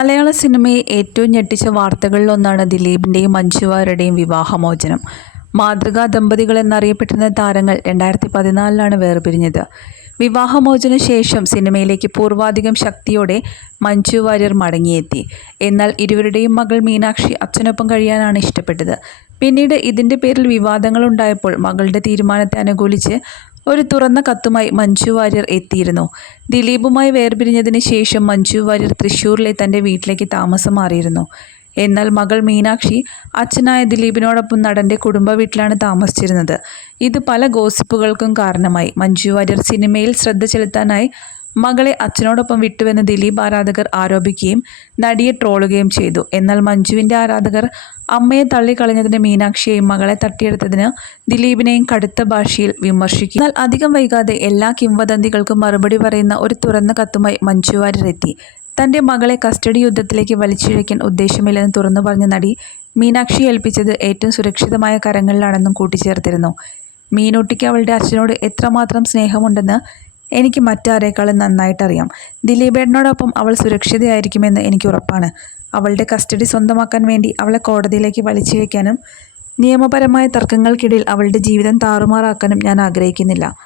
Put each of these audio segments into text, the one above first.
മലയാള സിനിമയെ ഏറ്റവും ഞെട്ടിച്ച വാർത്തകളിലൊന്നാണ് ദിലീപിന്റെയും മഞ്ജുവാരുടെയും വിവാഹമോചനം. മാതൃകാ ദമ്പതികൾ എന്നറിയപ്പെട്ടിരുന്ന താരങ്ങൾ രണ്ടായിരത്തി പതിനാലിലാണ് വേർപിരിഞ്ഞത്. വിവാഹമോചന ശേഷം സിനിമയിലേക്ക് പൂർവാധികം ശക്തിയോടെ മഞ്ജു വാര്യർ മടങ്ങിയെത്തി. എന്നാൽ ഇരുവരുടെയും മകൾ മീനാക്ഷി അച്ഛനൊപ്പം കഴിയാനാണ് ഇഷ്ടപ്പെട്ടത്. പിന്നീട് ഇതിന്റെ പേരിൽ വിവാദങ്ങളുണ്ടായപ്പോൾ മകളുടെ തീരുമാനത്തെ അനുകൂലിച്ച് ഒരു തുറന്ന കത്തുമായി മഞ്ജു വാര്യർ എത്തിയിരുന്നു. ദിലീപുമായി വേർപിരിഞ്ഞതിന് ശേഷം മഞ്ജു വാര്യർ തൃശ്ശൂരിലെ തന്റെ വീട്ടിലേക്ക് താമസം മാറിയിരുന്നു. എന്നാൽ മകൾ മീനാക്ഷി അച്ഛനായ ദിലീപിനോടൊപ്പം നടന്റെ കുടുംബ വീട്ടിലാണ് താമസിച്ചിരുന്നത്. ഇത് പല ഗോസിപ്പുകൾക്കും കാരണമായി. മഞ്ജു വാര്യർ സിനിമയിൽ ശ്രദ്ധ ചെലുത്താനായി മകളെ അച്ഛനോടൊപ്പം വിട്ടുവെന്ന് ദിലീപ് ആരാധകർ ആരോപിക്കുകയും നടിയെ ട്രോളുകയും ചെയ്തു. എന്നാൽ മഞ്ജുവിന്റെ ആരാധകർ അമ്മയെ തള്ളിക്കളഞ്ഞതിന് മീനാക്ഷിയെയും മകളെ തട്ടിയെടുത്തതിന് ദിലീപിനെയും കടുത്ത ഭാഷയിൽ വിമർശിക്കും. എന്നാൽ അധികം വൈകാതെ എല്ലാ കിംവദന്തികൾക്കും മറുപടി പറയുന്ന ഒരു തുറന്ന കത്തുമായി മഞ്ജു വാര്യരെത്തി. തന്റെ മകളെ കസ്റ്റഡി യുദ്ധത്തിലേക്ക് വലിച്ചിഴയ്ക്കാൻ ഉദ്ദേശമില്ലെന്ന് തുറന്നു പറഞ്ഞ നടി മീനാക്ഷി ഏൽപ്പിച്ചത് ഏറ്റവും സുരക്ഷിതമായ കരങ്ങളിലാണെന്നും കൂട്ടിച്ചേർത്തിരുന്നു. മീനൂട്ടിക്ക് അവളുടെ അച്ഛനോട് എത്രമാത്രം സ്നേഹമുണ്ടെന്ന് എനിക്ക് മറ്റാരേക്കാളും നന്നായിട്ടറിയാം. ദിലീപേട്ടനോടൊപ്പം അവൾ സുരക്ഷിതയായിരിക്കുമെന്ന് എനിക്ക് ഉറപ്പാണ്. അവളുടെ കസ്റ്റഡി സ്വന്തമാക്കാൻ വേണ്ടി അവളെ കോടതിയിലേക്ക് വലിച്ചു വയ്ക്കാനും നിയമപരമായ തർക്കങ്ങൾക്കിടയിൽ അവളുടെ ജീവിതം താറുമാറാക്കാനും ഞാൻ ആഗ്രഹിക്കുന്നില്ല.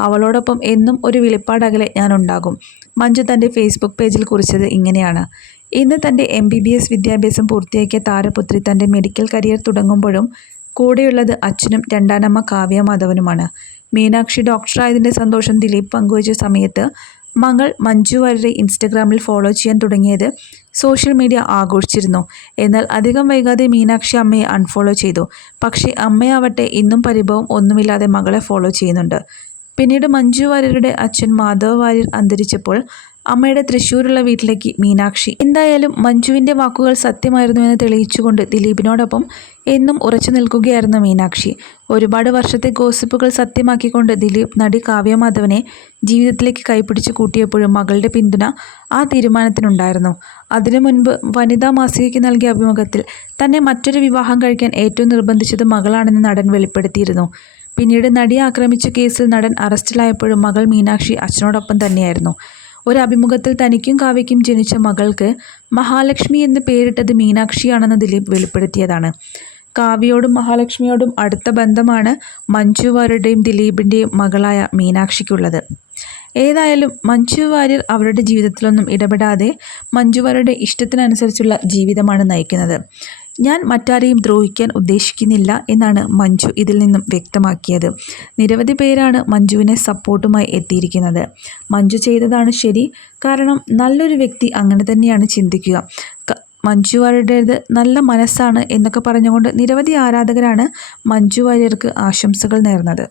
അവളോടൊപ്പം എന്നും ഒരു വിളിപ്പാടകലെ ഞാൻ ഉണ്ടാകും. മഞ്ജു തന്റെ ഫേസ്ബുക്ക് പേജിൽ കുറിച്ചത് ഇങ്ങനെയാണ്. ഇന്ന് തന്റെ എം ബി ബി എസ് വിദ്യാഭ്യാസം പൂർത്തിയാക്കിയ താരപുത്രി തന്റെ മെഡിക്കൽ കരിയർ തുടങ്ങുമ്പോഴും കൂടെയുള്ളത് അച്ഛനും രണ്ടാനമ്മ കാവ്യ മാധവനുമാണ്. മീനാക്ഷി ഡോക്ടറായതിന്റെ സന്തോഷം ദിലീപ് പങ്കുവച്ച സമയത്ത് മകൾ മഞ്ജു വാര്യരെ ഇൻസ്റ്റഗ്രാമിൽ ഫോളോ ചെയ്യാൻ തുടങ്ങിയത് സോഷ്യൽ മീഡിയ ആഘോഷിച്ചിരുന്നു. എന്നാൽ അധികം വൈകാതെ മീനാക്ഷി അമ്മയെ അൺഫോളോ ചെയ്തു. പക്ഷേ അമ്മയാവട്ടെ ഇന്നും പരിഭവം ഒന്നുമില്ലാതെ മകളെ ഫോളോ ചെയ്യുന്നുണ്ട്. പിന്നീട് മഞ്ജു വാര്യരുടെ അച്ഛൻ മാധവ് വാര്യർ അന്തരിച്ചപ്പോൾ അമ്മയുടെ തൃശ്ശൂരുള്ള വീട്ടിലേക്ക് മീനാക്ഷി. എന്തായാലും മഞ്ജുവിന്റെ വാക്കുകൾ സത്യമായിരുന്നു എന്ന് തെളിയിച്ചുകൊണ്ട് ദിലീപിനോടൊപ്പം എന്നും ഉറച്ചു നിൽക്കുകയായിരുന്നു മീനാക്ഷി. ഒരുപാട് വർഷത്തെ ഗോസിപ്പുകൾ സത്യമാക്കിക്കൊണ്ട് ദിലീപ് നടി കാവ്യമാധവനെ ജീവിതത്തിലേക്ക് കൈപിടിച്ച് കൂട്ടിയപ്പോഴും മകളുടെ പിന്തുണ ആ തീരുമാനത്തിനുണ്ടായിരുന്നു. അതിനു മുൻപ് വനിതാ മാസികയ്ക്ക് നൽകിയ അഭിമുഖത്തിൽ തന്നെ മറ്റൊരു വിവാഹം കഴിക്കാൻ ഏറ്റവും നിർബന്ധിച്ചത് മകളാണെന്ന് നടൻ വെളിപ്പെടുത്തിയിരുന്നു. പിന്നീട് നടിയെ ആക്രമിച്ച കേസിൽ നടൻ അറസ്റ്റിലായപ്പോഴും മകൾ മീനാക്ഷി അച്ഛനോടൊപ്പം തന്നെയായിരുന്നു. ഒരു അഭിമുഖത്തിൽ തനിക്കും കാവ്യയ്ക്കും ജനിച്ച മകൾക്ക് മഹാലക്ഷ്മി എന്ന് പേരിട്ടത് മീനാക്ഷിയാണെന്ന് ദിലീപ് വെളിപ്പെടുത്തിയതാണ്. കാവ്യയോടും മഹാലക്ഷ്മിയോടും അടുത്ത ബന്ധമാണ് മഞ്ജു വാര്യരുടെയും ദിലീപിന്റെയും മകളായ മീനാക്ഷിക്കുള്ളത്. ഏതായാലും മഞ്ജു വാര്യർ അവരുടെ ജീവിതത്തിലൊന്നും ഇടപെടാതെ മഞ്ജു വാര്യരുടെ ഇഷ്ടത്തിനനുസരിച്ചുള്ള ജീവിതമാണ് നയിക്കുന്നത്. ഞാൻ മറ്റാരെയും ദ്രോഹിക്കാൻ ഉദ്ദേശിക്കുന്നില്ല എന്നാണ് മഞ്ജു ഇതിൽ നിന്നും വ്യക്തമാക്കിയത്. നിരവധി പേരാണ് മഞ്ജുവിനെ സപ്പോർട്ടുമായി എത്തിയിരിക്കുന്നത്. മഞ്ജു ചെയ്തതാണ് ശരി. കാരണം നല്ലൊരു വ്യക്തി അങ്ങനെ തന്നെയാണ് ചിന്തിക്കുക. മഞ്ജു വാര്യരുടേത് നല്ല മനസ്സാണ് എന്നൊക്കെ പറഞ്ഞുകൊണ്ട് നിരവധി ആരാധകരാണ് മഞ്ജു വാര്യർക്ക് ആശംസകൾ നേർന്നത്.